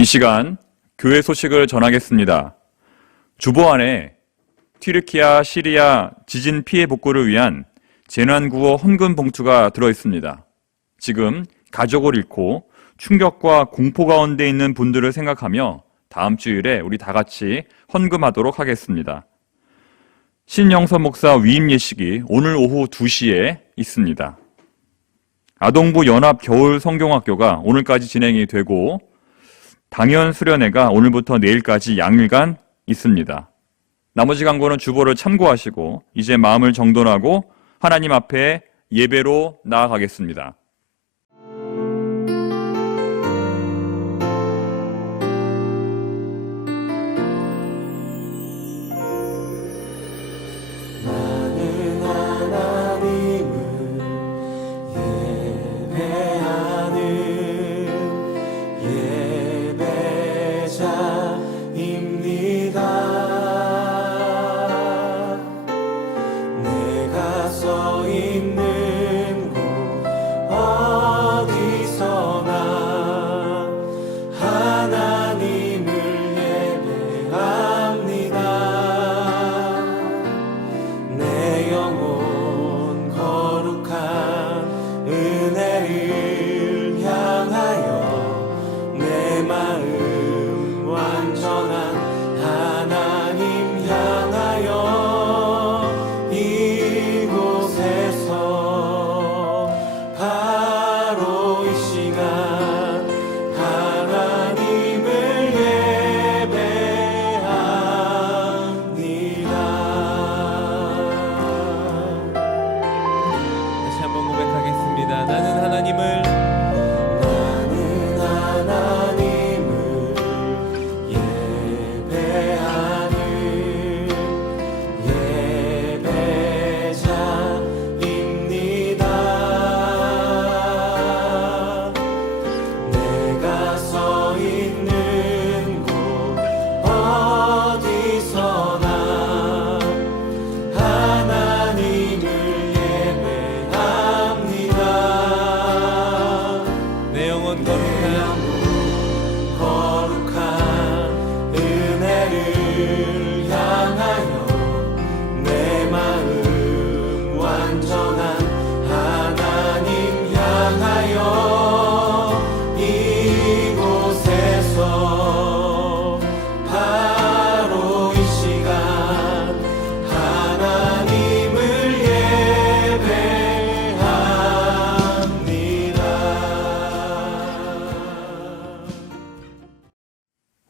이 시간 교회 소식을 전하겠습니다. 주보안에 튀르키아, 시리아 지진 피해 복구를 위한 재난구호 헌금 봉투가 들어있습니다. 지금 가족을 잃고 충격과 공포 가운데 있는 분들을 생각하며 다음 주일에 우리 다 같이 헌금하도록 하겠습니다. 신영선 목사 위임 예식이 오늘 오후 2시에 있습니다. 아동부 연합 겨울 성경학교가 오늘까지 진행이 되고 당연 수련회가 오늘부터 내일까지 양일간 있습니다. 나머지 광고는 주보를 참고하시고 이제 마음을 정돈하고 하나님 앞에 예배로 나아가겠습니다.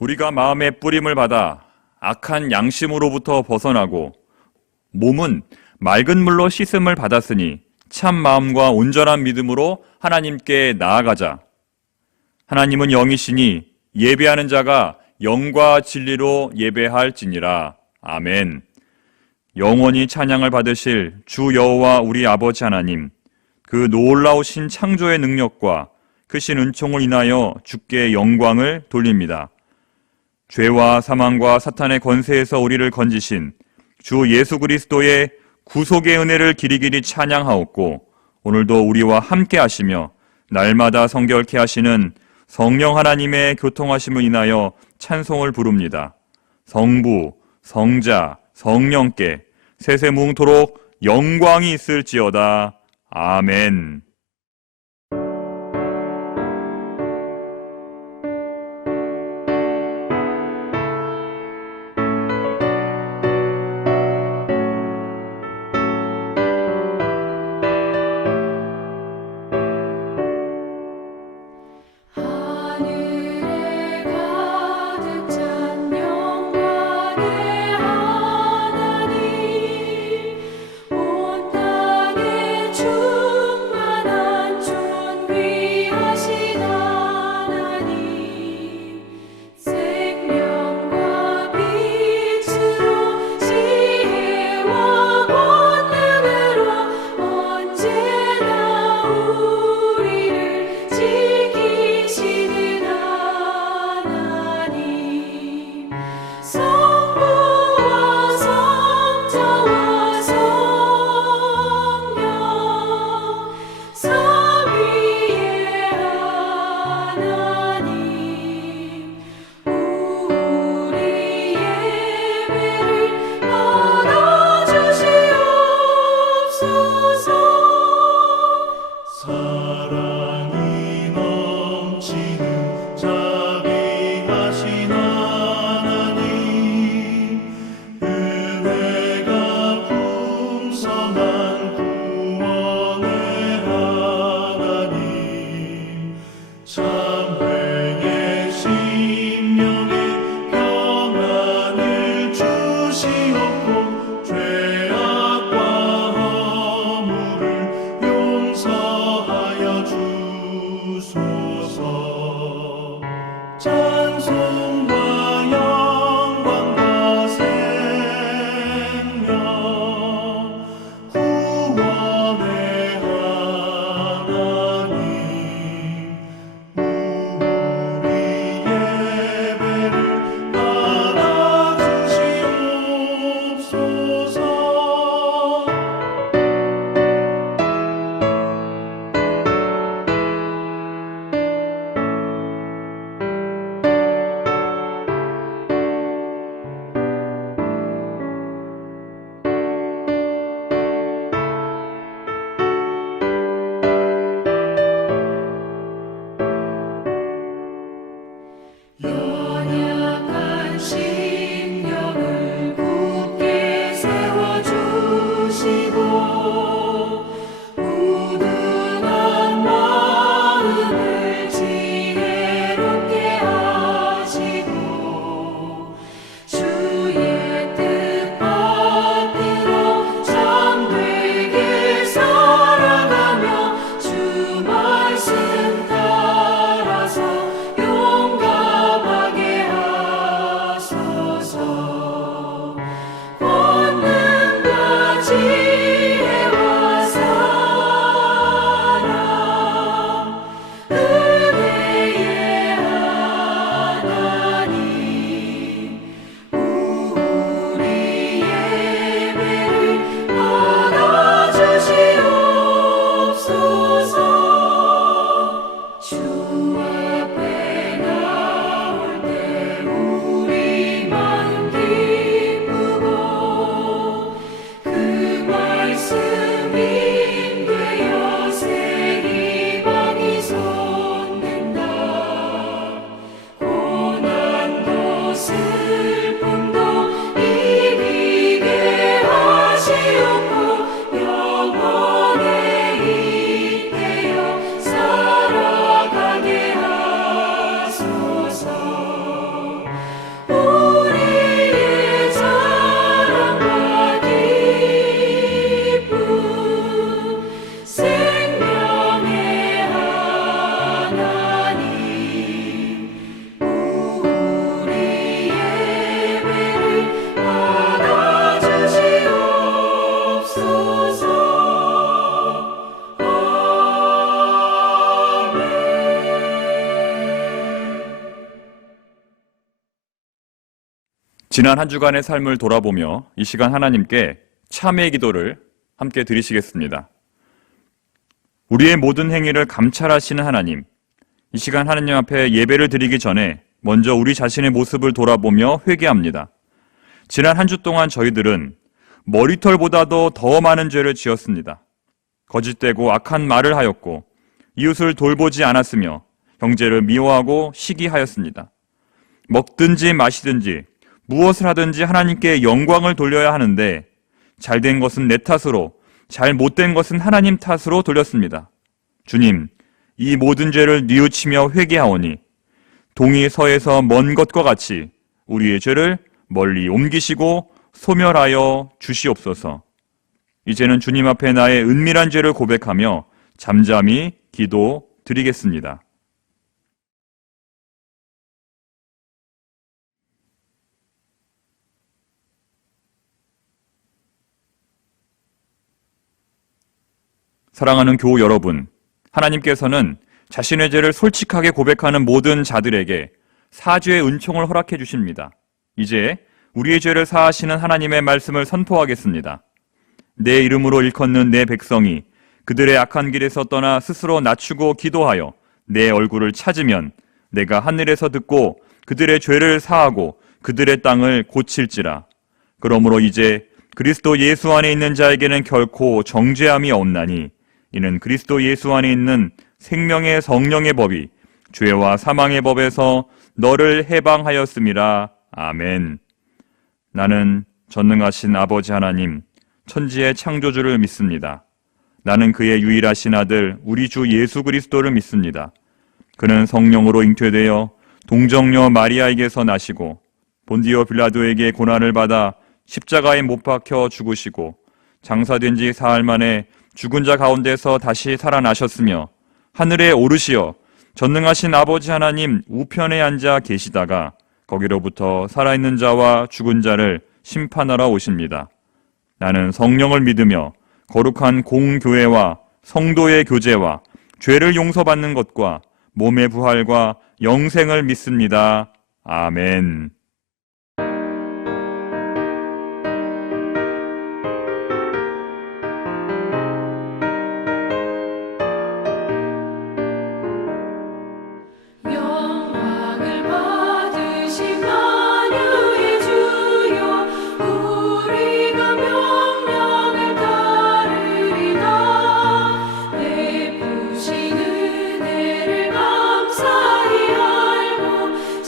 우리가 마음의 뿌림을 받아 악한 양심으로부터 벗어나고 몸은 맑은 물로 씻음을 받았으니 참 마음과 온전한 믿음으로 하나님께 나아가자. 하나님은 영이시니 예배하는 자가 영과 진리로 예배할지니라. 아멘. 영원히 찬양을 받으실 주 여호와 우리 아버지 하나님, 그 놀라우신 창조의 능력과 크신 은총을 인하여 주께 영광을 돌립니다. 죄와 사망과 사탄의 권세에서 우리를 건지신 주 예수 그리스도의 구속의 은혜를 길이길이 찬양하옵고, 오늘도 우리와 함께 하시며 날마다 성결케 하시는 성령 하나님의 교통하심을 인하여 찬송을 부릅니다. 성부, 성자, 성령께 세세무흥토록 영광이 있을지어다. 아멘. 온 땅에 충만한 연약한 심령을 굳게 세워주시고 우둔한 마음을 지혜롭게 하시고 주의 뜻받들어 참되게 살아가며 주 말씀 따라서 용감하게 하소서. 권능과 지혜와 사랑 은혜의 하나님 우리 예배를 받아주시옵소서. 주 앞에 나올 때 우리 마음 기쁘고 그 말씀 인되어 새 희망이 솟는다. 고난도 슬픔도 이기게 하시옵고 영원에 잇대어 살아가게 하소서. 우리의 자랑과 기쁨 생명의 하나님 우리 예배를 받아주시옵소서. 지난 한 주간의 삶을 돌아보며 이 시간 하나님께 참회의 기도를 함께 드리시겠습니다. 우리의 모든 행위를 감찰하시는 하나님, 이 시간 하나님 앞에 예배를 드리기 전에 먼저 우리 자신의 모습을 돌아보며 회개합니다. 지난 한 주 동안 저희들은 머리털보다도 더 많은 죄를 지었습니다. 거짓되고 악한 말을 하였고 이웃을 돌보지 않았으며 형제를 미워하고 시기하였습니다. 먹든지 마시든지 무엇을 하든지 하나님께 영광을 돌려야 하는데 잘된 것은 내 탓으로 잘 못된 것은 하나님 탓으로 돌렸습니다. 주님, 이 모든 죄를 뉘우치며 회개하오니 동이 서에서 먼 것과 같이 우리의 죄를 멀리 옮기시고 소멸하여 주시옵소서. 이제는 주님 앞에 나의 은밀한 죄를 고백하며 잠잠히 기도 드리겠습니다. 사랑하는 교우 여러분, 하나님께서는 자신의 죄를 솔직하게 고백하는 모든 자들에게 사죄의 은총을 허락해 주십니다. 이제 우리의 죄를 사하시는 하나님의 말씀을 선포하겠습니다. 내 이름으로 일컫는 내 백성이 그들의 악한 길에서 떠나 스스로 낮추고 기도하여 내 얼굴을 찾으면 내가 하늘에서 듣고 그들의 죄를 사하고 그들의 땅을 고칠지라. 그러므로 이제 그리스도 예수 안에 있는 자에게는 결코 정죄함이 없나니 이는 그리스도 예수 안에 있는 생명의 성령의 법이 죄와 사망의 법에서 너를 해방하였음이라. 아멘. 나는 전능하신 아버지 하나님, 천지의 창조주를 믿습니다. 나는 그의 유일하신 아들 우리 주 예수 그리스도를 믿습니다. 그는 성령으로 잉태되어 동정녀 마리아에게서 나시고 본디오 빌라도에게 고난을 받아 십자가에 못 박혀 죽으시고 장사된 지 사흘 만에 죽은 자 가운데서 다시 살아나셨으며 하늘에 오르시어 전능하신 아버지 하나님 우편에 앉아 계시다가 거기로부터 살아있는 자와 죽은 자를 심판하러 오십니다. 나는 성령을 믿으며 거룩한 공교회와 성도의 교제와 죄를 용서받는 것과 몸의 부활과 영생을 믿습니다. 아멘. 영광을 받으신 만유의 주여 우리가 명령을 따르리다. 베푸신 은혜를 감사히 알고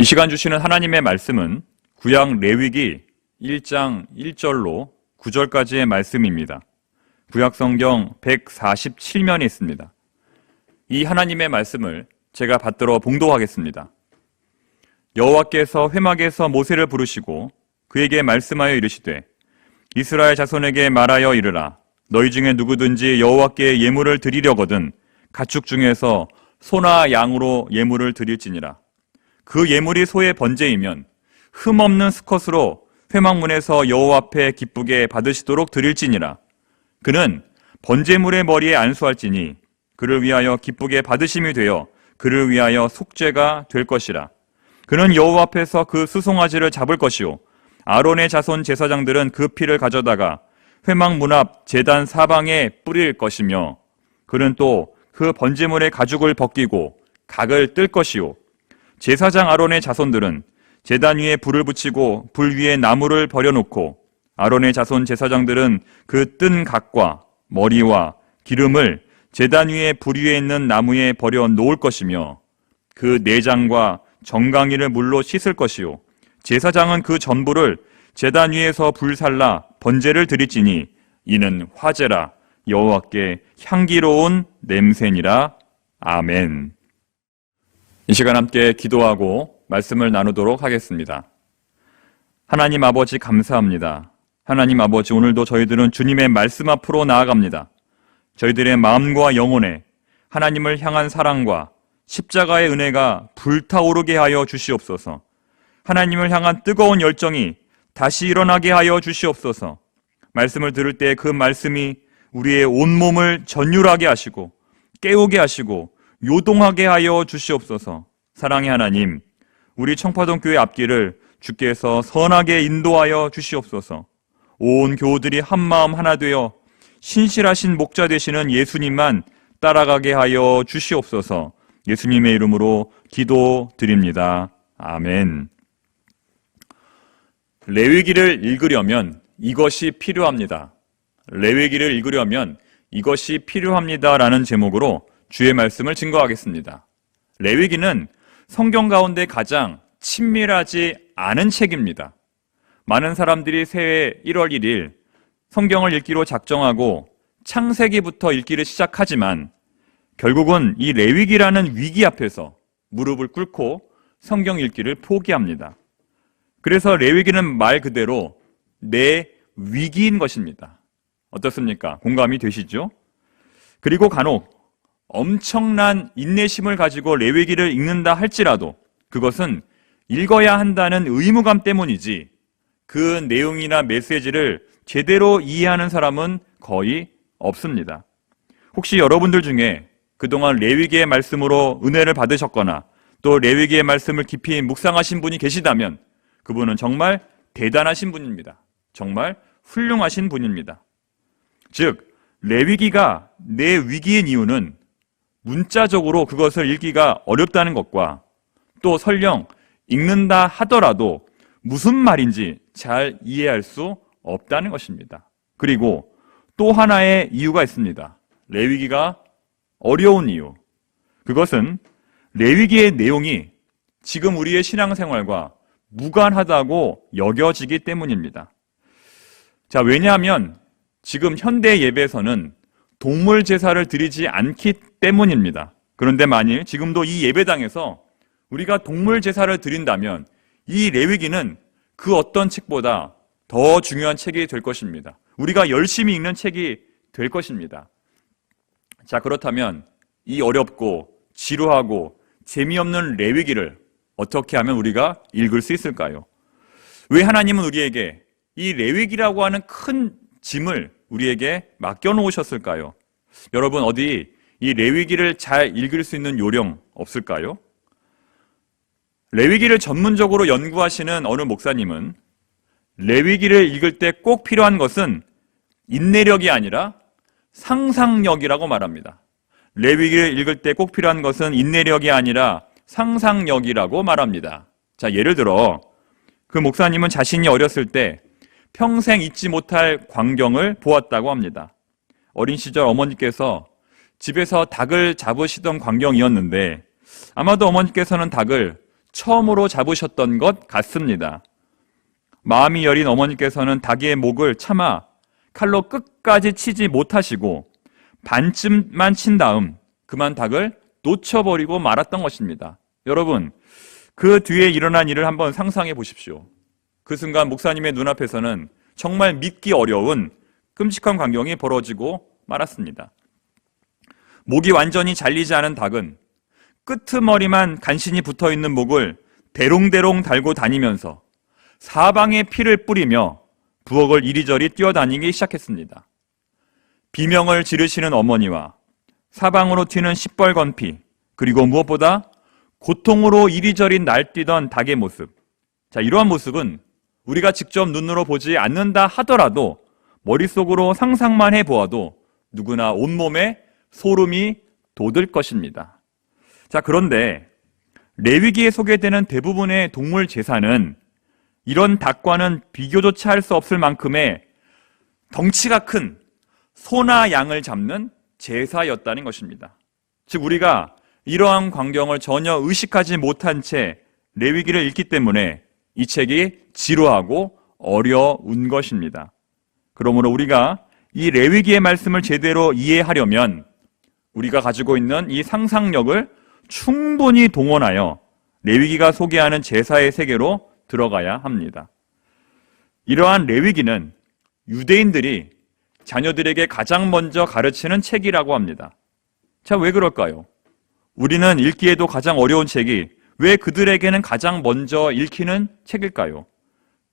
이 시간 주시는 하나님의 말씀은 구약 레위기 1장 1절로 9절까지의 말씀입니다. 구약 성경 147면에 있습니다. 이 하나님의 말씀을 제가 받들어 봉독하겠습니다. 여호와께서 회막에서 모세를 부르시고 그에게 말씀하여 이르시되 이스라엘 자손에게 말하여 이르라. 너희 중에 누구든지 여호와께 예물을 드리려거든 가축 중에서 소나 양으로 예물을 드릴지니라. 그 예물이 소의 번제이면 흠없는 수컷으로 회막문에서 여호와 앞에 기쁘게 받으시도록 드릴지니라. 그는 번제물의 머리에 안수할지니 그를 위하여 기쁘게 받으심이 되어 그를 위하여 속죄가 될 것이라. 그는 여호와 앞에서 그 수송아지를 잡을 것이요 아론의 자손 제사장들은 그 피를 가져다가 회막 문 앞 제단 사방에 뿌릴 것이며 그는 또 그 번제물의 가죽을 벗기고 각을 뜰 것이요 제사장 아론의 자손들은 제단 위에 불을 붙이고 불 위에 나무를 버려놓고 아론의 자손 제사장들은 그 뜬 각과 머리와 기름을 제단 위에 불 위에 있는 나무에 버려 놓을 것이며 그 내장과 정강이를 물로 씻을 것이요 제사장은 그 전부를 제단 위에서 불살라 번제를 드릴지니 이는 화제라 여호와께 향기로운 냄새니라. 아멘. 이 시간 함께 기도하고 말씀을 나누도록 하겠습니다. 하나님 아버지 감사합니다. 하나님 아버지, 오늘도 저희들은 주님의 말씀 앞으로 나아갑니다. 저희들의 마음과 영혼에 하나님을 향한 사랑과 십자가의 은혜가 불타오르게 하여 주시옵소서. 하나님을 향한 뜨거운 열정이 다시 일어나게 하여 주시옵소서. 말씀을 들을 때 그 말씀이 우리의 온몸을 전율하게 하시고 깨우게 하시고 요동하게 하여 주시옵소서. 사랑의 하나님, 우리 청파동 교회 앞길을 주께서 선하게 인도하여 주시옵소서. 온 교우들이 한마음 하나 되어 신실하신 목자 되시는 예수님만 따라가게 하여 주시옵소서. 예수님의 이름으로 기도드립니다. 아멘. 레위기를 읽으려면 이것이 필요합니다. 레위기를 읽으려면 이것이 필요합니다라는 제목으로 주의 말씀을 증거하겠습니다. 레위기는 성경 가운데 가장 친밀하지 않은 책입니다. 많은 사람들이 새해 1월 1일 성경을 읽기로 작정하고 창세기부터 읽기를 시작하지만 결국은 이 레위기라는 위기 앞에서 무릎을 꿇고 성경 읽기를 포기합니다. 그래서 레위기는 말 그대로 내 위기인 것입니다. 어떻습니까? 공감이 되시죠? 그리고 간혹 엄청난 인내심을 가지고 레위기를 읽는다 할지라도 그것은 읽어야 한다는 의무감 때문이지 그 내용이나 메시지를 제대로 이해하는 사람은 거의 없습니다. 혹시 여러분들 중에 그동안 레위기의 말씀으로 은혜를 받으셨거나 또 레위기의 말씀을 깊이 묵상하신 분이 계시다면 그분은 정말 대단하신 분입니다. 정말 훌륭하신 분입니다. 즉, 레위기가 내 위기인 이유는 문자적으로 그것을 읽기가 어렵다는 것과 또 설령 읽는다 하더라도 무슨 말인지 잘 이해할 수 없다는 것입니다. 그리고 또 하나의 이유가 있습니다. 레위기가 어려운 이유. 그것은 레위기의 내용이 지금 우리의 신앙생활과 무관하다고 여겨지기 때문입니다. 자, 왜냐하면 지금 현대 예배에서는 동물 제사를 드리지 않기 때문입니다. 그런데 만일 지금도 이 예배당에서 우리가 동물 제사를 드린다면 이 레위기는 그 어떤 책보다 더 중요한 책이 될 것입니다. 우리가 열심히 읽는 책이 될 것입니다. 자, 그렇다면 이 어렵고 지루하고 재미없는 레위기를 어떻게 하면 우리가 읽을 수 있을까요? 왜 하나님은 우리에게 이 레위기라고 하는 큰 짐을 우리에게 맡겨놓으셨을까요? 여러분, 어디 이 레위기를 잘 읽을 수 있는 요령 없을까요? 레위기를 전문적으로 연구하시는 어느 목사님은 레위기를 읽을 때 꼭 필요한 것은 인내력이 아니라 상상력이라고 말합니다. 레위기를 읽을 때 꼭 필요한 것은 인내력이 아니라 상상력이라고 말합니다. 자, 예를 들어 그 목사님은 자신이 어렸을 때 평생 잊지 못할 광경을 보았다고 합니다. 어린 시절 어머니께서 집에서 닭을 잡으시던 광경이었는데 아마도 어머니께서는 닭을 처음으로 잡으셨던 것 같습니다. 마음이 여린 어머니께서는 닭의 목을 차마 칼로 끝까지 치지 못하시고 반쯤만 친 다음 그만 닭을 놓쳐버리고 말았던 것입니다. 여러분, 그 뒤에 일어난 일을 한번 상상해 보십시오. 그 순간 목사님의 눈앞에서는 정말 믿기 어려운 끔찍한 광경이 벌어지고 말았습니다. 목이 완전히 잘리지 않은 닭은 끄트머리만 간신히 붙어있는 목을 대롱대롱 달고 다니면서 사방에 피를 뿌리며 부엌을 이리저리 뛰어다니기 시작했습니다. 비명을 지르시는 어머니와 사방으로 튀는 시뻘건 피, 그리고 무엇보다 고통으로 이리저리 날뛰던 닭의 모습. 자, 이러한 모습은 우리가 직접 눈으로 보지 않는다 하더라도 머릿속으로 상상만 해보아도 누구나 온몸에 소름이 돋을 것입니다. 자, 그런데 레위기에 소개되는 대부분의 동물 제사는 이런 닭과는 비교조차 할 수 없을 만큼의 덩치가 큰 소나 양을 잡는 제사였다는 것입니다. 즉, 우리가 이러한 광경을 전혀 의식하지 못한 채 레위기를 읽기 때문에 이 책이 지루하고 어려운 것입니다. 그러므로 우리가 이 레위기의 말씀을 제대로 이해하려면 우리가 가지고 있는 이 상상력을 충분히 동원하여 레위기가 소개하는 제사의 세계로 들어가야 합니다. 이러한 레위기는 유대인들이 자녀들에게 가장 먼저 가르치는 책이라고 합니다. 자, 왜 그럴까요? 우리는 읽기에도 가장 어려운 책이 왜 그들에게는 가장 먼저 읽히는 책일까요?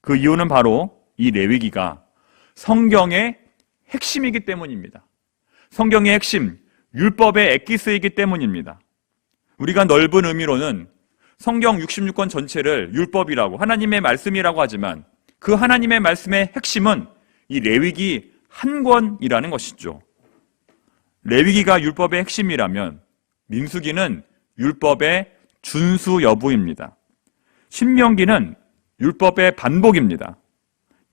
그 이유는 바로 이 레위기가 성경의 핵심이기 때문입니다. 성경의 핵심, 율법의 엑기스이기 때문입니다. 우리가 넓은 의미로는 성경 66권 전체를 율법이라고, 하나님의 말씀이라고 하지만 그 하나님의 말씀의 핵심은 이 레위기 한 권이라는 것이죠. 레위기가 율법의 핵심이라면 민수기는 율법의 준수 여부입니다. 신명기는 율법의 반복입니다.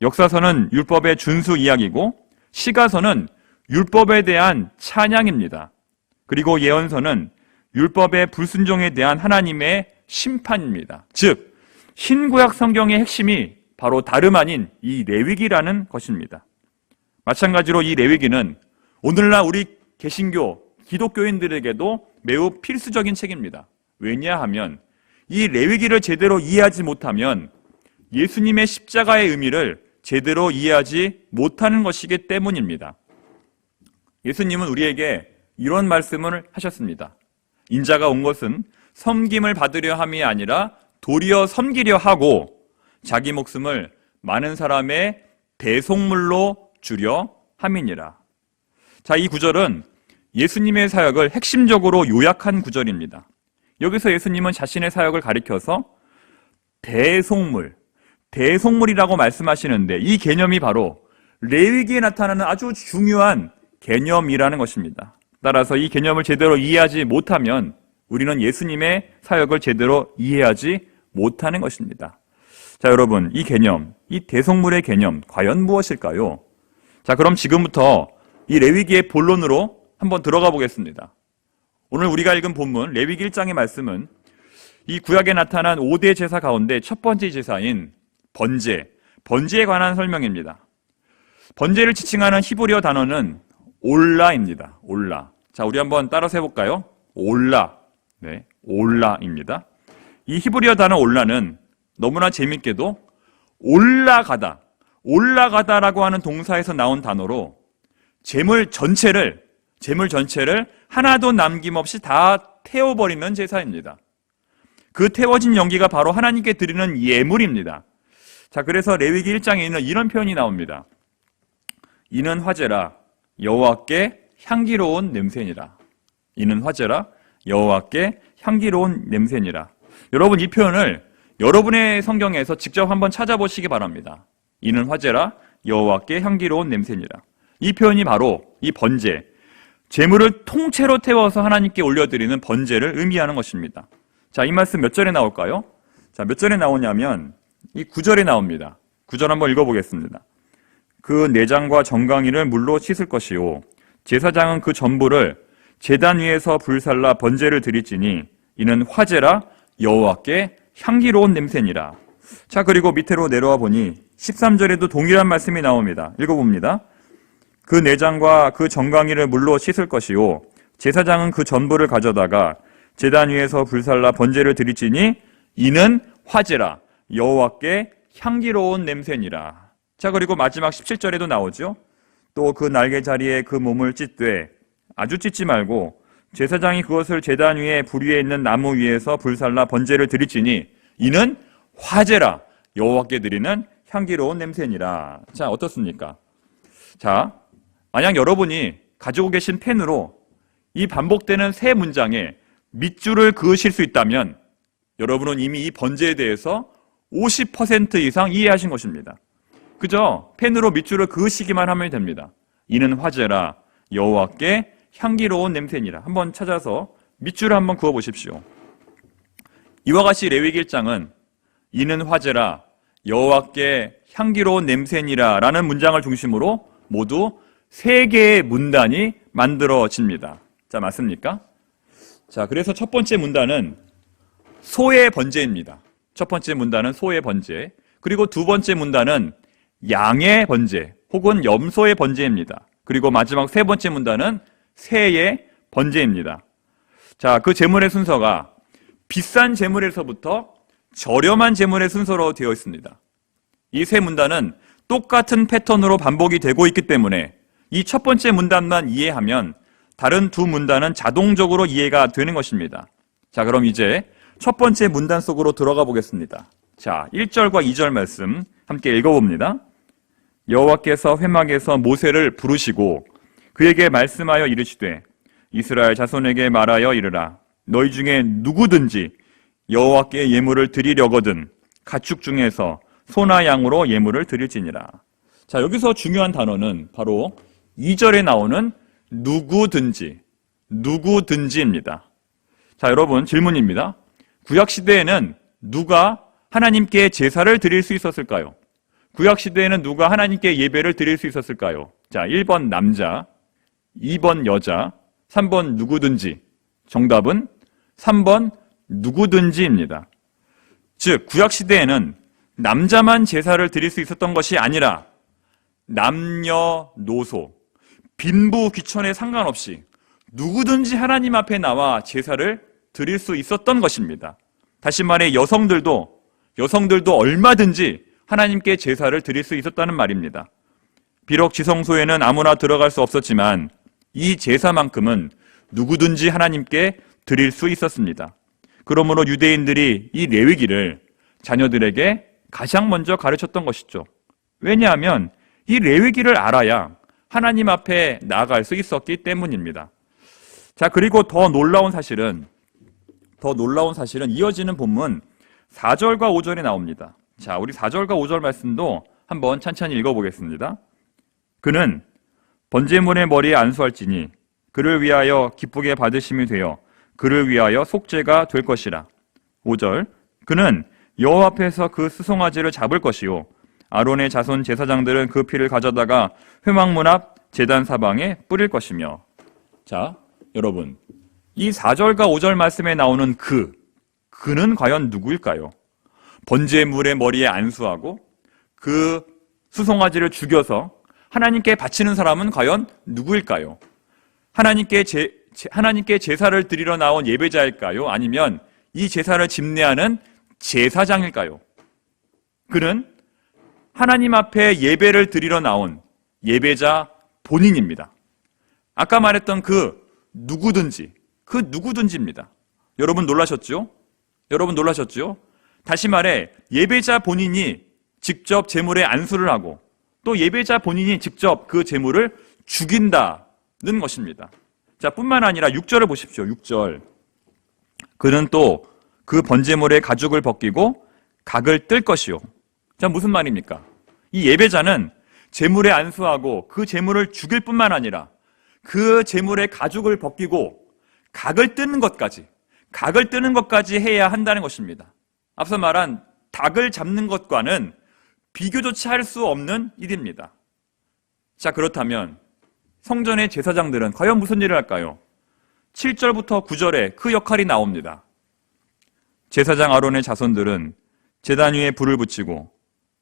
역사서는 율법의 준수 이야기고 시가서는 율법에 대한 찬양입니다. 그리고 예언서는 율법의 불순종에 대한 하나님의 심판입니다. 즉, 신구약 성경의 핵심이 바로 다름 아닌 이 레위기라는 것입니다. 마찬가지로 이 레위기는 오늘날 우리 개신교, 기독교인들에게도 매우 필수적인 책입니다. 왜냐하면 이 레위기를 제대로 이해하지 못하면 예수님의 십자가의 의미를 제대로 이해하지 못하는 것이기 때문입니다. 예수님은 우리에게 이런 말씀을 하셨습니다. 인자가 온 것은 섬김을 받으려 함이 아니라 도리어 섬기려 하고 자기 목숨을 많은 사람의 대속물로 주려 함이니라. 자, 이 구절은 예수님의 사역을 핵심적으로 요약한 구절입니다. 여기서 예수님은 자신의 사역을 가리켜서 대속물이라고 말씀하시는데 이 개념이 바로 레위기에 나타나는 아주 중요한 개념이라는 것입니다. 따라서 이 개념을 제대로 이해하지 못하면 우리는 예수님의 사역을 제대로 이해하지 못하는 것입니다. 자, 여러분, 이 개념, 이 대속물의 개념 과연 무엇일까요? 자, 그럼 지금부터 이 레위기의 본론으로 한번 들어가 보겠습니다. 오늘 우리가 읽은 본문 레위기 1장의 말씀은 이 구약에 나타난 5대 제사 가운데 첫 번째 제사인 번제에 관한 설명입니다. 번제를 지칭하는 히브리어 단어는 올라입니다. 올라. 자, 우리 한번 따라서 해볼까요? 올라. 네, 올라입니다. 이 히브리어 단어 올라는 너무나 재밌게도 올라가다라고 하는 동사에서 나온 단어로 재물 전체를 하나도 남김없이 다 태워버리는 제사입니다. 그 태워진 연기가 바로 하나님께 드리는 예물입니다. 자, 그래서 레위기 1장에는 이런 표현이 나옵니다. 이는 화제라 여호와께 향기로운 냄새니라. 이는 화제라 여호와께 향기로운 냄새니라. 여러분, 이 표현을 여러분의 성경에서 직접 한번 찾아보시기 바랍니다. 이는 화제라 여호와께 향기로운 냄새니라. 이 표현이 바로 이 번제, 제물을 통째로 태워서 하나님께 올려드리는 번제를 의미하는 것입니다. 자, 이 말씀 몇 절에 나올까요? 자, 몇 절에 나오냐면 이 9절에 나옵니다. 9절 한번 읽어보겠습니다. 그 내장과 정강이를 물로 씻을 것이요 제사장은 그 전부를 제단 위에서 불살라 번제를 드릴지니 이는 화제라 여호와께 향기로운 냄새니라. 자, 그리고 밑으로 내려와 보니 13절에도 동일한 말씀이 나옵니다. 읽어봅니다. 그 내장과 그 정강이를 물로 씻을 것이요 제사장은 그 전부를 가져다가 제단 위에서 불살라 번제를 드릴지니 이는 화제라 여호와께 향기로운 냄새니라. 자, 그리고 마지막 17절에도 나오죠. 또 그 날개 자리에 그 몸을 찢되 아주 찢지 말고 제사장이 그것을 제단 위에 불 위에 있는 나무 위에서 불살라 번제를 드릴지니 이는 화제라 여호와께 드리는 향기로운 냄새니라. 자, 어떻습니까? 자, 만약 여러분이 가지고 계신 펜으로 이 반복되는 세 문장에 밑줄을 그으실 수 있다면 여러분은 이미 이 번제에 대해서 50% 이상 이해하신 것입니다. 그저 펜으로 밑줄을 그으시기만 하면 됩니다. 이는 화제라 여호와께 향기로운 냄새니라. 한번 찾아서 밑줄을 한번 그어 보십시오. 이와 같이 레위기 1장은 이는 화제라 여호와께 향기로운 냄새니라 라는 문장을 중심으로 모두 3개의 문단이 만들어집니다. 자, 맞습니까? 자, 그래서 첫 번째 문단은 소의 번제입니다. 첫 번째 문단은 소의 번제, 그리고 두 번째 문단은 양의 번제 혹은 염소의 번제입니다. 그리고 마지막 세 번째 문단은 새의 번제입니다. 자, 그 제물의 순서가 비싼 제물에서부터 저렴한 제물의 순서로 되어 있습니다. 이 세 문단은 똑같은 패턴으로 반복이 되고 있기 때문에 이 첫 번째 문단만 이해하면 다른 두 문단은 자동적으로 이해가 되는 것입니다. 자, 그럼 이제 첫 번째 문단 속으로 들어가 보겠습니다. 자, 1절과 2절 말씀 함께 읽어봅니다. 여호와께서 회막에서 모세를 부르시고 그에게 말씀하여 이르시되 이스라엘 자손에게 말하여 이르라. 너희 중에 누구든지 여호와께 예물을 드리려거든 가축 중에서 소나 양으로 예물을 드릴지니라. 자, 여기서 중요한 단어는 바로 2절에 나오는 누구든지입니다. 자, 여러분 질문입니다. 구약시대에는 누가 하나님께 제사를 드릴 수 있었을까요? 구약시대에는 누가 하나님께 예배를 드릴 수 있었을까요? 자, 1번 남자, 2번 여자, 3번 누구든지. 정답은 3번 누구든지입니다. 즉, 구약시대에는 남자만 제사를 드릴 수 있었던 것이 아니라 남녀노소, 빈부 귀천에 상관없이 누구든지 하나님 앞에 나와 제사를 드릴 수 있었던 것입니다. 다시 말해 여성들도 얼마든지 하나님께 제사를 드릴 수 있었다는 말입니다. 비록 지성소에는 아무나 들어갈 수 없었지만 이 제사만큼은 누구든지 하나님께 드릴 수 있었습니다. 그러므로 유대인들이 이 레위기를 자녀들에게 가장 먼저 가르쳤던 것이죠. 왜냐하면 이 레위기를 알아야 하나님 앞에 나아갈 수 있었기 때문입니다. 자, 그리고 더 놀라운 사실은 이어지는 본문 4절과 5절에 나옵니다. 자, 우리 4절과 5절 말씀도 한번 찬찬히 읽어보겠습니다. 그는 번제물의 머리에 안수할지니 그를 위하여 기쁘게 받으심이 되어 그를 위하여 속죄가 될 것이라. 5절 그는 여호와 앞에서 그 수송아지를 잡을 것이요 아론의 자손 제사장들은 그 피를 가져다가 회막문 앞 제단 사방에 뿌릴 것이며. 자, 여러분, 이 4절과 5절 말씀에 나오는 그는 과연 누구일까요? 번제물의 머리에 안수하고 그 수송아지를 죽여서 하나님께 바치는 사람은 과연 누구일까요? 하나님께 제사를 드리러 나온 예배자일까요? 아니면 이 제사를 집례하는 제사장일까요? 그는 하나님 앞에 예배를 드리러 나온 예배자 본인입니다. 아까 말했던 그 누구든지입니다. 여러분 놀라셨죠? 다시 말해 예배자 본인이 직접 제물에 안수를 하고 또 예배자 본인이 직접 그 제물을 죽인다는 것입니다. 자, 뿐만 아니라 6절을 보십시오. 6절. 그는 또 그 번제물의 가죽을 벗기고 각을 뜰 것이요. 자, 무슨 말입니까? 이 예배자는 제물에 안수하고 그 제물을 죽일 뿐만 아니라 그 제물의 가죽을 벗기고 각을 뜨는 것까지 해야 한다는 것입니다. 앞서 말한 닭을 잡는 것과는 비교조차 할 수 없는 일입니다. 자, 그렇다면 성전의 제사장들은 과연 무슨 일을 할까요? 7절부터 9절에 그 역할이 나옵니다. 제사장 아론의 자손들은 제단 위에 불을 붙이고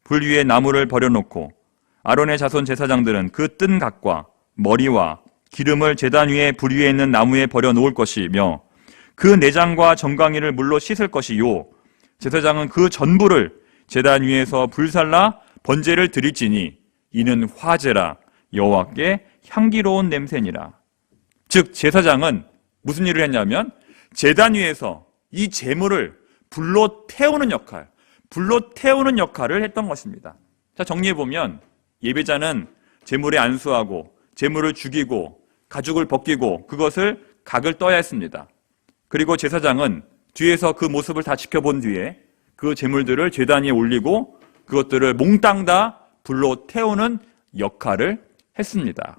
불 위에 나무를 버려놓고 아론의 자손 제사장들은 그 뜬 각과 머리와 기름을 제단 위에 불 위에 있는 나무에 버려놓을 것이며 그 내장과 정강이를 물로 씻을 것이요 제사장은 그 전부를 제단 위에서 불살라 번제를 드릴지니 이는 화제라 여호와께 향기로운 냄새니라. 즉 제사장은 무슨 일을 했냐면 제단 위에서 이 제물을 불로 태우는 역할을 했던 것입니다. 자, 정리해보면 예배자는 제물에 안수하고 제물을 죽이고 가죽을 벗기고 그것을 각을 떠야 했습니다. 그리고 제사장은 뒤에서 그 모습을 다 지켜본 뒤에 그 제물들을 제단 위에 올리고 그것들을 몽땅 다 불로 태우는 역할을 했습니다.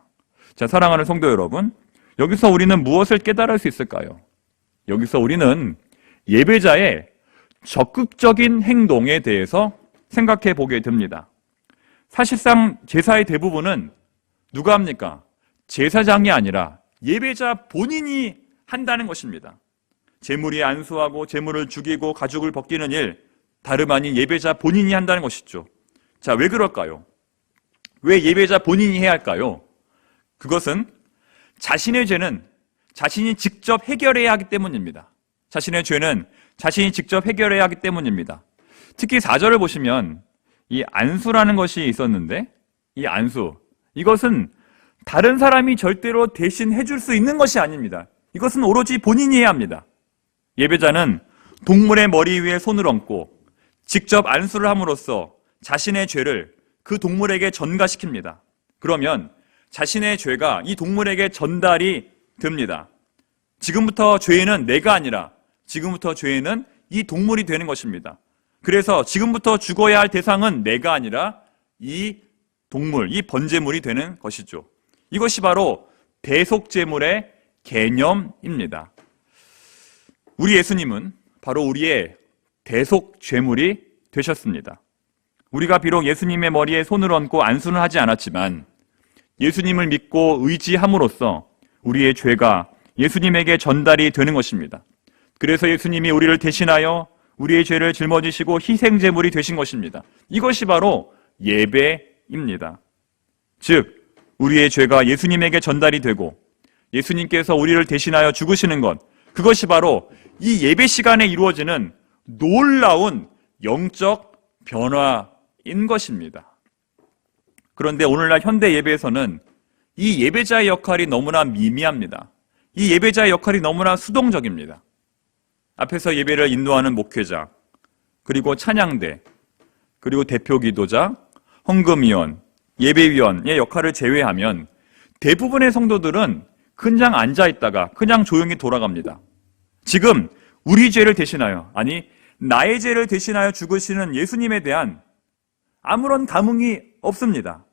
자, 사랑하는 성도 여러분, 여기서 우리는 무엇을 깨달을 수 있을까요? 여기서 우리는 예배자의 적극적인 행동에 대해서 생각해 보게 됩니다. 사실상 제사의 대부분은 누가 합니까? 제사장이 아니라 예배자 본인이 한다는 것입니다. 제물이 안수하고 제물을 죽이고 가죽을 벗기는 일, 다름 아닌 예배자 본인이 한다는 것이죠. 자, 왜 그럴까요? 왜 예배자 본인이 해야 할까요? 그것은 자신의 죄는 자신이 직접 해결해야 하기 때문입니다. 자신의 죄는 자신이 직접 해결해야 하기 때문입니다. 특히 4절을 보시면 이 안수라는 것이 있었는데 이 안수, 이것은 다른 사람이 절대로 대신 해줄 수 있는 것이 아닙니다. 이것은 오로지 본인이 해야 합니다. 예배자는 동물의 머리 위에 손을 얹고 직접 안수를 함으로써 자신의 죄를 그 동물에게 전가시킵니다. 그러면 자신의 죄가 이 동물에게 전달이 됩니다. 지금부터 죄인은 내가 아니라 지금부터 죄인은 이 동물이 되는 것입니다. 그래서 지금부터 죽어야 할 대상은 내가 아니라 이 동물, 이 번제물이 되는 것이죠. 이것이 바로 대속제물의 개념입니다. 우리 예수님은 바로 우리의 대속죄물이 되셨습니다. 우리가 비록 예수님의 머리에 손을 얹고 안수는 하지 않았지만 예수님을 믿고 의지함으로써 우리의 죄가 예수님에게 전달이 되는 것입니다. 그래서 예수님이 우리를 대신하여 우리의 죄를 짊어지시고 희생제물이 되신 것입니다. 이것이 바로 예배입니다. 즉 우리의 죄가 예수님에게 전달이 되고 예수님께서 우리를 대신하여 죽으시는 것, 그것이 바로 이 예배 시간에 이루어지는 놀라운 영적 변화인 것입니다. 그런데 오늘날 현대 예배에서는 이 예배자의 역할이 너무나 미미합니다. 이 예배자의 역할이 너무나 수동적입니다. 앞에서 예배를 인도하는 목회자, 그리고 찬양대, 그리고 대표 기도자, 헌금위원, 예배위원의 역할을 제외하면 대부분의 성도들은 그냥 앉아있다가 그냥 조용히 돌아갑니다. 지금 우리 죄를 대신하여, 아니 나의 죄를 대신하여 죽으시는 예수님에 대한 아무런 감흥이 없습니다.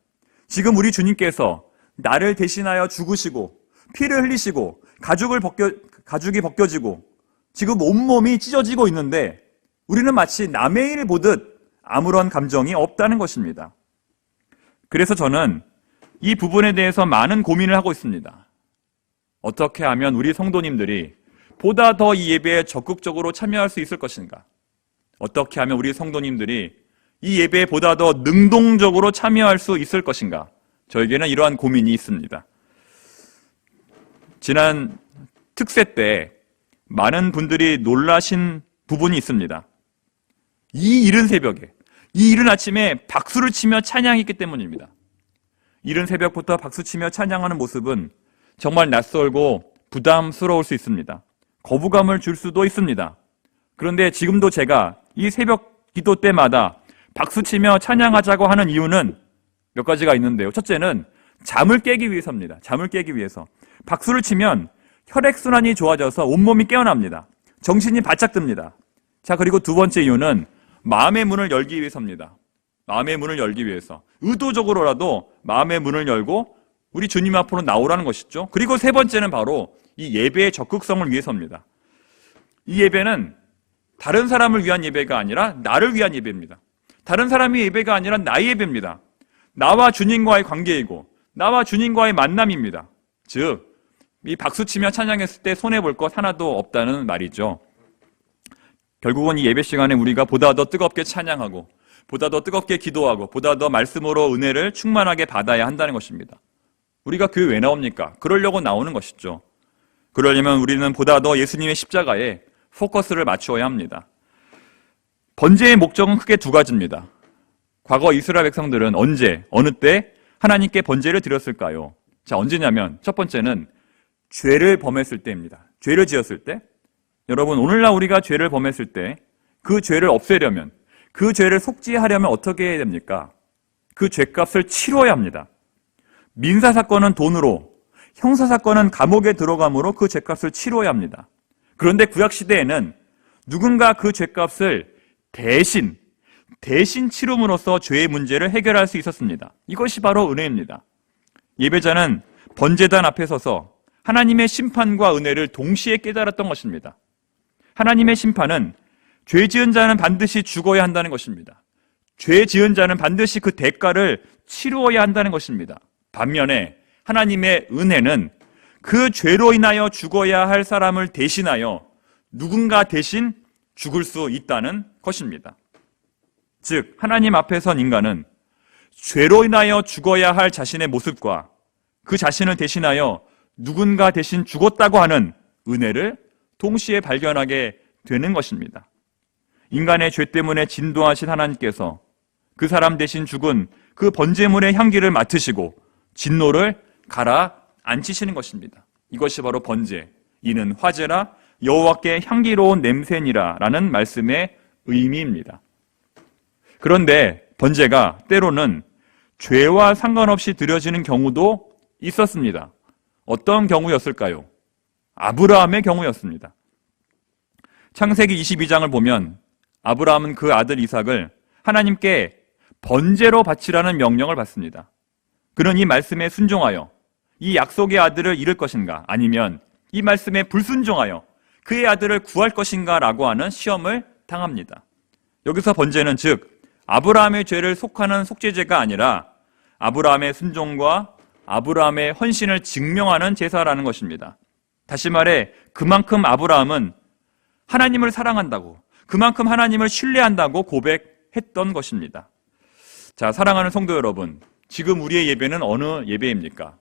지금 우리 주님께서 나를 대신하여 죽으시고 피를 흘리시고 가죽이 벗겨지고 지금 온몸이 찢어지고 있는데 우리는 마치 남의 일을 보듯 아무런 감정이 없다는 것입니다. 그래서 저는 이 부분에 대해서 많은 고민을 하고 있습니다. 어떻게 하면 우리 성도님들이 보다 더 이 예배에 적극적으로 참여할 수 있을 것인가? 어떻게 하면 우리 성도님들이 이 예배에 보다 더 능동적으로 참여할 수 있을 것인가? 저에게는 이러한 고민이 있습니다. 지난 특세 때 많은 분들이 놀라신 부분이 있습니다. 이 이른 새벽에, 이 이른 아침에 박수를 치며 찬양했기 때문입니다. 이른 새벽부터 박수치며 찬양하는 모습은 정말 낯설고 부담스러울 수 있습니다. 거부감을 줄 수도 있습니다. 그런데 지금도 제가 이 새벽 기도 때마다 박수치며 찬양하자고 하는 이유는 몇 가지가 있는데요. 첫째는 잠을 깨기 위해서입니다. 잠을 깨기 위해서. 박수를 치면 혈액순환이 좋아져서 온몸이 깨어납니다. 정신이 바짝 듭니다. 자, 그리고 두 번째 이유는 마음의 문을 열기 위해서입니다. 마음의 문을 열기 위해서. 의도적으로라도 마음의 문을 열고 우리 주님 앞으로 나오라는 것이죠. 그리고 세 번째는 바로 이 예배의 적극성을 위해서입니다. 이 예배는 다른 사람을 위한 예배가 아니라 나를 위한 예배입니다. 다른 사람의 예배가 아니라 나의 예배입니다. 나와 주님과의 관계이고 나와 주님과의 만남입니다. 즉, 이 박수치며 찬양했을 때 손해볼 것 하나도 없다는 말이죠. 결국은 이 예배 시간에 우리가 보다 더 뜨겁게 찬양하고 보다 더 뜨겁게 기도하고 보다 더 말씀으로 은혜를 충만하게 받아야 한다는 것입니다. 우리가 교회 왜 나옵니까? 그러려고 나오는 것이죠. 그러려면 우리는 보다 더 예수님의 십자가에 포커스를 맞추어야 합니다. 번제의 목적은 크게 두 가지입니다. 과거 이스라엘 백성들은 언제, 어느 때 하나님께 번제를 드렸을까요? 자, 언제냐면 첫 번째는 죄를 범했을 때입니다. 죄를 지었을 때. 여러분, 오늘날 우리가 죄를 범했을 때 그 죄를 없애려면, 그 죄를 속죄하려면 어떻게 해야 됩니까? 그 죄값을 치러야 합니다. 민사사건은 돈으로, 형사사건은 감옥에 들어감으로 그 죄값을 치러야 합니다. 그런데 구약시대에는 누군가 그 죄값을 대신 치름으로써 죄의 문제를 해결할 수 있었습니다. 이것이 바로 은혜입니다. 예배자는 번제단 앞에 서서 하나님의 심판과 은혜를 동시에 깨달았던 것입니다. 하나님의 심판은 죄 지은 자는 반드시 죽어야 한다는 것입니다. 죄 지은 자는 반드시 그 대가를 치루어야 한다는 것입니다. 반면에 하나님의 은혜는 그 죄로 인하여 죽어야 할 사람을 대신하여 누군가 대신 죽을 수 있다는 것입니다. 즉, 하나님 앞에 선 인간은 죄로 인하여 죽어야 할 자신의 모습과 그 자신을 대신하여 누군가 대신 죽었다고 하는 은혜를 동시에 발견하게 되는 것입니다. 인간의 죄 때문에 진노하신 하나님께서 그 사람 대신 죽은 그 번제물의 향기를 맡으시고 진노를 가라앉히시는 것입니다. 이것이 바로 번제, 이는 화제라 여호와께 향기로운 냄새니라 라는 말씀의 의미입니다. 그런데 번제가 때로는 죄와 상관없이 드려지는 경우도 있었습니다. 어떤 경우였을까요? 아브라함의 경우였습니다. 창세기 22장을 보면 아브라함은 그 아들 이삭을 하나님께 번제로 바치라는 명령을 받습니다. 그는 이 말씀에 순종하여 이 약속의 아들을 잃을 것인가, 아니면 이 말씀에 불순종하여 그의 아들을 구할 것인가 라고 하는 시험을 당합니다. 여기서 번제는 즉 아브라함의 죄를 속하는 속죄제가 아니라 아브라함의 순종과 아브라함의 헌신을 증명하는 제사라는 것입니다. 다시 말해 그만큼 아브라함은 하나님을 사랑한다고, 그만큼 하나님을 신뢰한다고 고백했던 것입니다. 자, 사랑하는 성도 여러분, 지금 우리의 예배는 어느 예배입니까?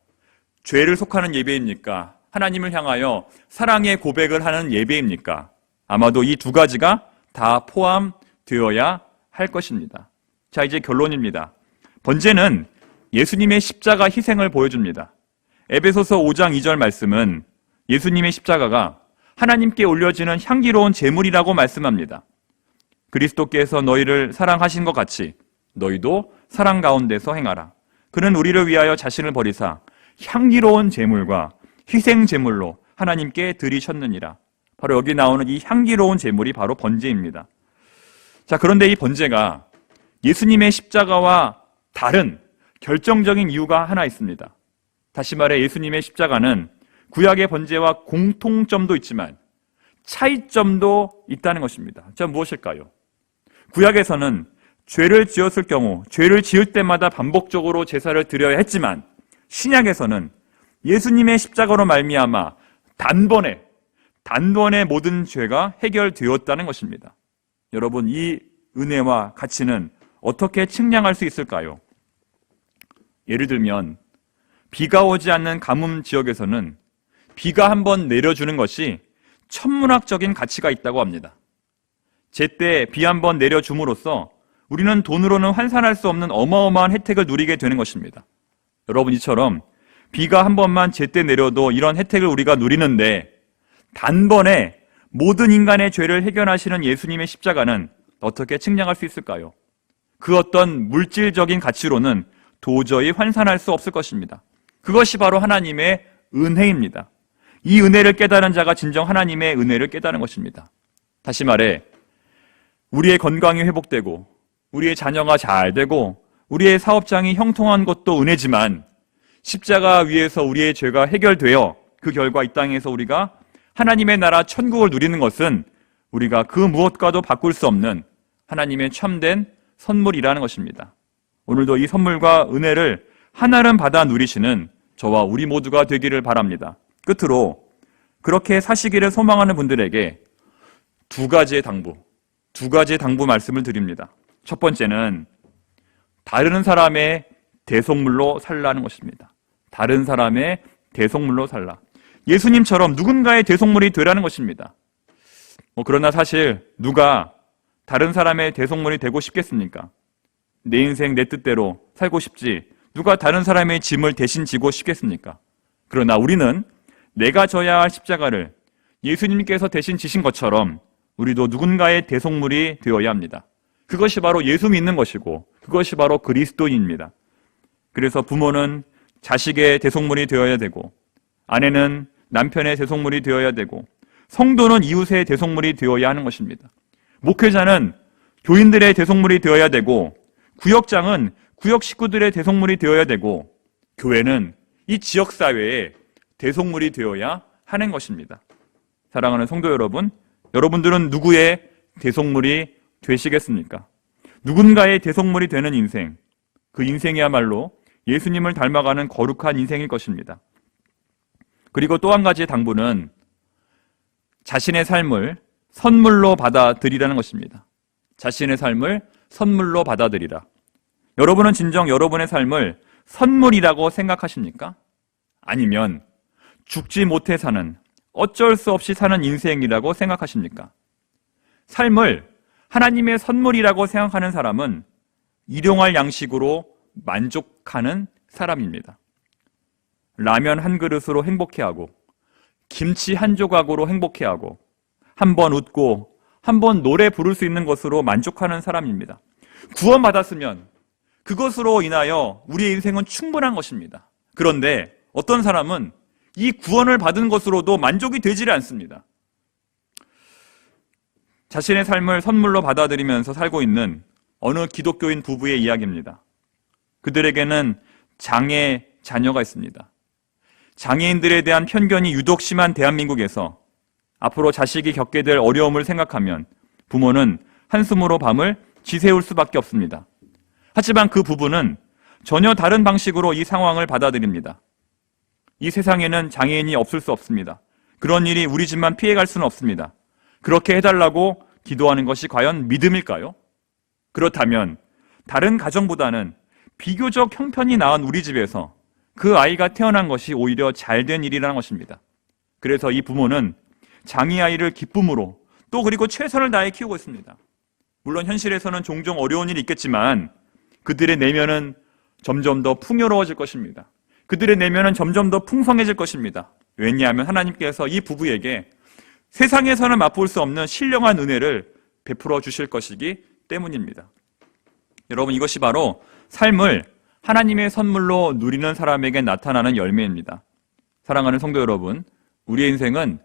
죄를 속하는 예배입니까? 하나님을 향하여 사랑의 고백을 하는 예배입니까? 아마도 이 두 가지가 다 포함되어야 할 것입니다. 자, 이제 결론입니다. 번제는 예수님의 십자가 희생을 보여줍니다. 에베소서 5장 2절 말씀은 예수님의 십자가가 하나님께 올려지는 향기로운 제물이라고 말씀합니다. 그리스도께서 너희를 사랑하신 것 같이 너희도 사랑 가운데서 행하라. 그는 우리를 위하여 자신을 버리사 향기로운 제물과 희생 제물로 하나님께 드리셨느니라. 바로 여기 나오는 이 향기로운 제물이 바로 번제입니다. 자, 그런데 이 번제가 예수님의 십자가와 다른 결정적인 이유가 하나 있습니다. 다시 말해 예수님의 십자가는 구약의 번제와 공통점도 있지만 차이점도 있다는 것입니다. 자, 무엇일까요? 구약에서는 죄를 지었을 경우, 죄를 지을 때마다 반복적으로 제사를 드려야 했지만 신약에서는 예수님의 십자가로 말미암아 단번에 모든 죄가 해결되었다는 것입니다. 여러분, 이 은혜와 가치는 어떻게 측량할 수 있을까요? 예를 들면 비가 오지 않는 가뭄 지역에서는 비가 한번 내려주는 것이 천문학적인 가치가 있다고 합니다. 제때 비 한번 내려줌으로써 우리는 돈으로는 환산할 수 없는 어마어마한 혜택을 누리게 되는 것입니다. 여러분, 이처럼 비가 한 번만 제때 내려도 이런 혜택을 우리가 누리는데 단번에 모든 인간의 죄를 해결하시는 예수님의 십자가는 어떻게 측량할 수 있을까요? 그 어떤 물질적인 가치로는 도저히 환산할 수 없을 것입니다. 그것이 바로 하나님의 은혜입니다. 이 은혜를 깨달은 자가 진정 하나님의 은혜를 깨달은 것입니다. 다시 말해 우리의 건강이 회복되고 우리의 자녀가 잘 되고 우리의 사업장이 형통한 것도 은혜지만 십자가 위에서 우리의 죄가 해결되어 그 결과 이 땅에서 우리가 하나님의 나라 천국을 누리는 것은 우리가 그 무엇과도 바꿀 수 없는 하나님의 참된 선물이라는 것입니다. 오늘도 이 선물과 은혜를 한아름 받아 누리시는 저와 우리 모두가 되기를 바랍니다. 끝으로 그렇게 사시기를 소망하는 분들에게 두 가지의 당부, 두 가지 당부 말씀을 드립니다. 첫 번째는 다른 사람의 대속물로 살라는 것입니다. 다른 사람의 대속물로 살라. 예수님처럼 누군가의 대속물이 되라는 것입니다. 그러나 사실 누가 다른 사람의 대속물이 되고 싶겠습니까? 내 인생 내 뜻대로 살고 싶지 누가 다른 사람의 짐을 대신 지고 싶겠습니까? 그러나 우리는 내가 져야 할 십자가를 예수님께서 대신 지신 것처럼 우리도 누군가의 대속물이 되어야 합니다. 그것이 바로 예수 믿는 것이고 그것이 바로 그리스도인입니다. 그래서 부모는 자식의 대속물이 되어야 되고, 아내는 남편의 대속물이 되어야 되고, 성도는 이웃의 대속물이 되어야 하는 것입니다. 목회자는 교인들의 대속물이 되어야 되고, 구역장은 구역 식구들의 대속물이 되어야 되고, 교회는 이 지역사회의 대속물이 되어야 하는 것입니다. 사랑하는 성도 여러분, 여러분들은 누구의 대속물이 되시겠습니까? 누군가의 대속물이 되는 인생, 그 인생이야말로 예수님을 닮아가는 거룩한 인생일 것입니다. 그리고 또 한 가지의 당부는 자신의 삶을 선물로 받아들이라는 것입니다. 자신의 삶을 선물로 받아들이라. 여러분은 진정 여러분의 삶을 선물이라고 생각하십니까? 아니면 죽지 못해 사는, 어쩔 수 없이 사는 인생이라고 생각하십니까? 삶을 하나님의 선물이라고 생각하는 사람은 일용할 양식으로 만족하는 사람입니다. 라면 한 그릇으로 행복해하고, 김치 한 조각으로 행복해하고, 한 번 웃고 한 번 노래 부를 수 있는 것으로 만족하는 사람입니다. 구원받았으면 그것으로 인하여 우리의 인생은 충분한 것입니다. 그런데 어떤 사람은 이 구원을 받은 것으로도 만족이 되지를 않습니다. 자신의 삶을 선물로 받아들이면서 살고 있는 어느 기독교인 부부의 이야기입니다. 그들에게는 장애 자녀가 있습니다. 장애인들에 대한 편견이 유독 심한 대한민국에서 앞으로 자식이 겪게 될 어려움을 생각하면 부모는 한숨으로 밤을 지새울 수밖에 없습니다. 하지만 그 부부는 전혀 다른 방식으로 이 상황을 받아들입니다. 이 세상에는 장애인이 없을 수 없습니다. 그런 일이 우리 집만 피해갈 수는 없습니다. 그렇게 해달라고 기도하는 것이 과연 믿음일까요? 그렇다면 다른 가정보다는 비교적 형편이 나은 우리 집에서 그 아이가 태어난 것이 오히려 잘된 일이라는 것입니다. 그래서 이 부모는 장애 아이를 기쁨으로 또 그리고 최선을 다해 키우고 있습니다. 물론 현실에서는 종종 어려운 일이 있겠지만 그들의 내면은 점점 더 풍요로워질 것입니다. 그들의 내면은 점점 더 풍성해질 것입니다. 왜냐하면 하나님께서 이 부부에게 세상에서는 맛볼 수 없는 신령한 은혜를 베풀어 주실 것이기 때문입니다. 여러분, 이것이 바로 삶을 하나님의 선물로 누리는 사람에게 나타나는 열매입니다. 사랑하는 성도 여러분, 우리의 인생은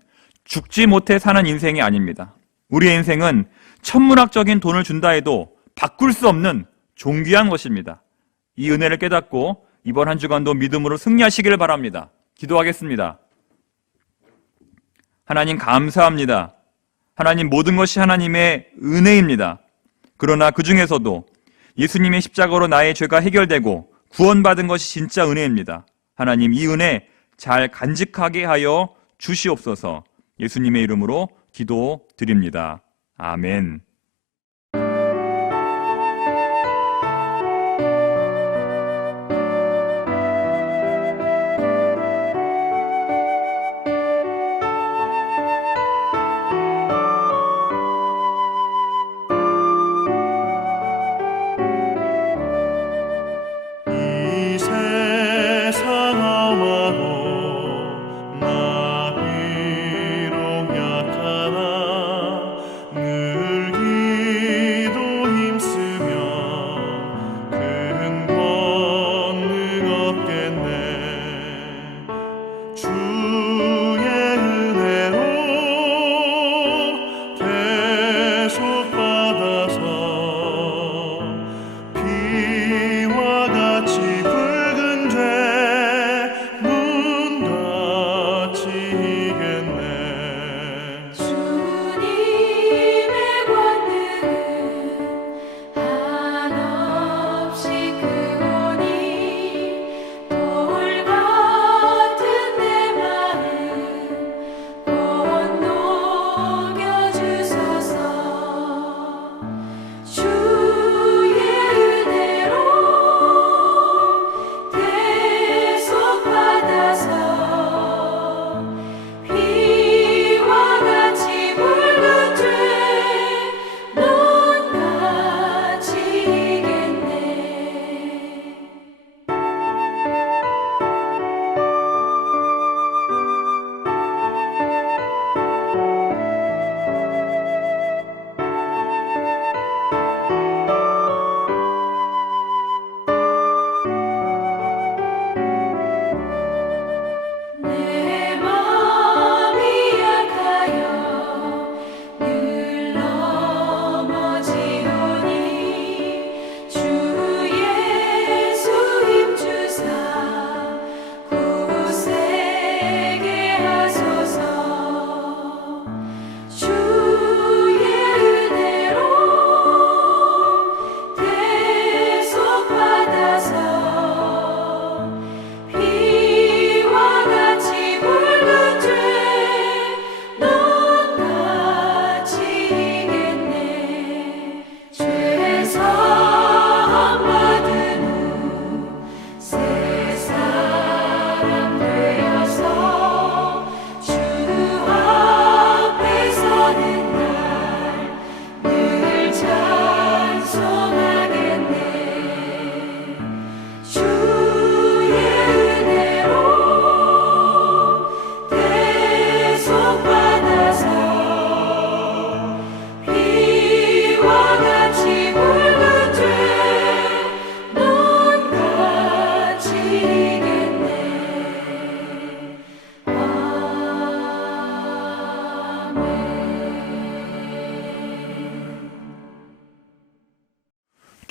죽지 못해 사는 인생이 아닙니다. 우리의 인생은 천문학적인 돈을 준다 해도 바꿀 수 없는 존귀한 것입니다. 이 은혜를 깨닫고 이번 한 주간도 믿음으로 승리하시기를 바랍니다. 기도하겠습니다. 하나님 감사합니다. 하나님, 모든 것이 하나님의 은혜입니다. 그러나 그 중에서도 예수님의 십자가로 나의 죄가 해결되고 구원받은 것이 진짜 은혜입니다. 하나님, 이 은혜 잘 간직하게 하여 주시옵소서. 예수님의 이름으로 기도드립니다. 아멘. 이 세상 험하고 나 비록 약하나 늘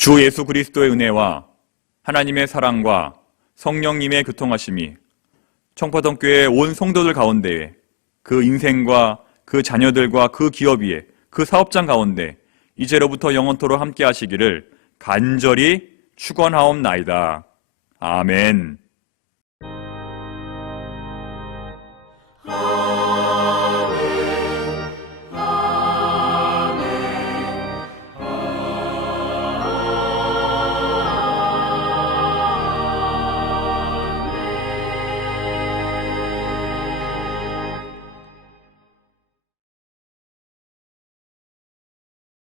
주 예수 그리스도의 은혜와 하나님의 사랑과 성령님의 교통하심이 청파동교회 온 성도들 가운데 그 인생과 그 자녀들과 그 기업 위에 그 사업장 가운데 이제로부터 영원토록 함께 하시기를 간절히 축원하옵나이다. 아멘.